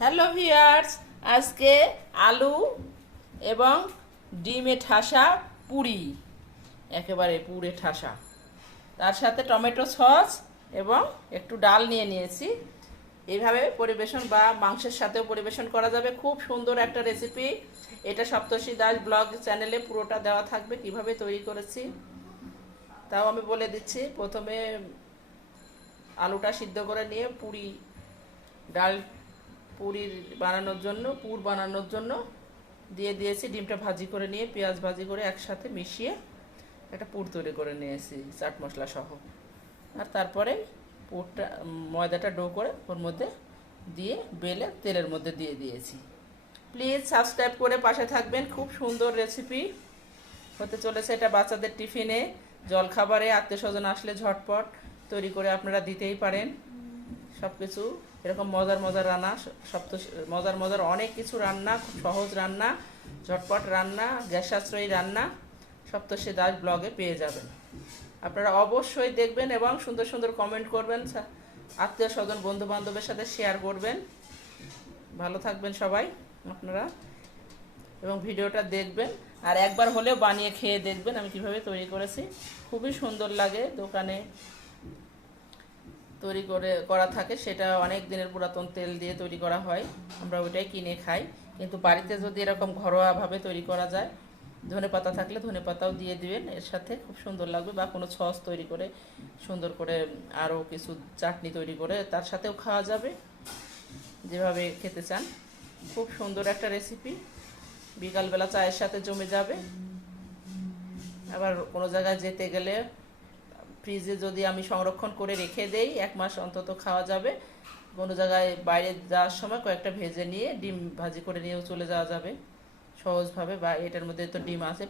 Hello viewers, আজকে আলু এবং ডিমে ঠাসা পুরি, একেবারে পুরে ঠাসা, তার সাথে টমেটো সস এবং একটু ডাল নিয়ে নিয়েছি। এইভাবে পরিবেশন বা মাংসের সাথেও পরিবেশন করা যাবে। খুব সুন্দর একটা রেসিপি। এটা সপ্তর্ষি দাস ব্লগ চ্যানেলে পুরোটা দেওয়া থাকবে কিভাবে তৈরি করেছি। তাও আমি বলে দিচ্ছি। প্রথমে আলুটা সিদ্ধ করে নিয়ে ডাল পুরির বানানোর জন্য পুর বানানোর জন্য দিয়ে দিয়েছি। ডিমটা ভাজি করে নিয়ে পেঁয়াজ ভাজি করে একসাথে মিশিয়ে একটা পুর তৈরি করে নিয়েছি চাট মশলা সহ। আর তারপরে পুরটা ময়দাটা ডো করে ওর মধ্যে দিয়ে বেলে তেলের মধ্যে দিয়ে দিয়েছি। প্লিজ সাবস্ক্রাইব করে পাশে থাকবেন। খুব সুন্দর রেসিপি হতে চলেছে এটা। বাচ্চাদের টিফিনে, জলখাবারে, আত্মীয় স্বজন আসলে ঝটপট তৈরি করে আপনারা দিতেই পারেন। সব কিছু এরকম মজার মজার রান্না, মজার মজার অনেক কিছু রান্না, খুব সহজ রান্না, ঝটপট রান্না, গ্যাস সাশ্রয়ী রান্না সপ্তর্ষি দাস ব্লগে পেয়ে যাবেন। আপনারা অবশ্যই দেখবেন এবং সুন্দর সুন্দর কমেন্ট করবেন, আত্মীয় স্বজন বন্ধু বান্ধবের সাথে শেয়ার করবেন। ভালো থাকবেন সবাই আপনারা, এবং ভিডিওটা দেখবেন আর একবার হলেও বানিয়ে খেয়ে দেখবেন আমি কিভাবে তৈরি করেছি। খুবই সুন্দর লাগে। দোকানে তৈরি করা থাকে, সেটা অনেক দিনের পুরাতন তেল দিয়ে তৈরি করা হয়, আমরা ওইটাই কিনে খাই। কিন্তু বাড়িতে যদি এরকম ঘরোয়াভাবে তৈরি করা যায়, ধনেপাতা থাকলে ধনেপাতাও দিয়ে দিবেন এর সাথে, খুব সুন্দর লাগবে। বা কোনো সস তৈরি করে সুন্দর করে আরও কিছু চাটনি তৈরি করে তার সাথেও খাওয়া যাবে, যেভাবে খেতে চান। খুব সুন্দর একটা রেসিপি, বিকালবেলা চায়ের সাথে জমে যাবে। আবার কোনো জায়গায় যেতে গেলে ফ্রিজে যদি আমি সংরক্ষণ করে রেখে দেই, 1 মাস অন্তত খাওয়া যাবে। কোনো জায়গায় বাইরে যাওয়ার সময় কয়েকটা ভেজে নিয়ে ডিম ভাজি করে নিয়েও চলে যাওয়া যাবে সহজভাবে। বা এটার মধ্যে তো ডিম আছে।